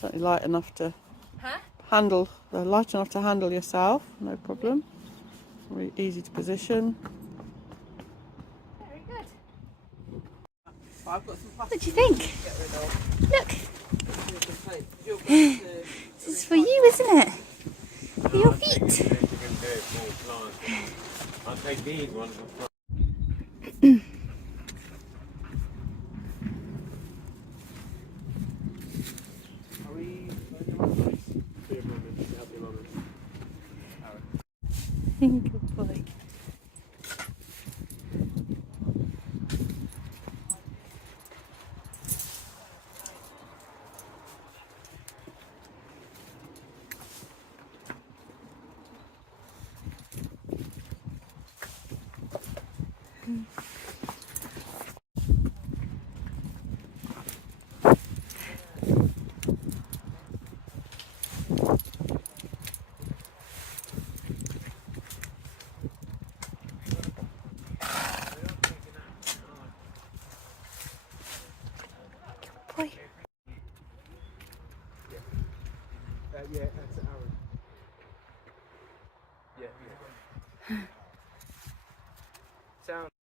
Certainly light enough to handle. They're light enough to handle yourself, no problem. Really easy to position. Very good. What do you think? Look. This is for you, isn't it? For your feet. I'll take these ones. Good boy. Boy. Yeah, that's Aaron. Yeah. Sound.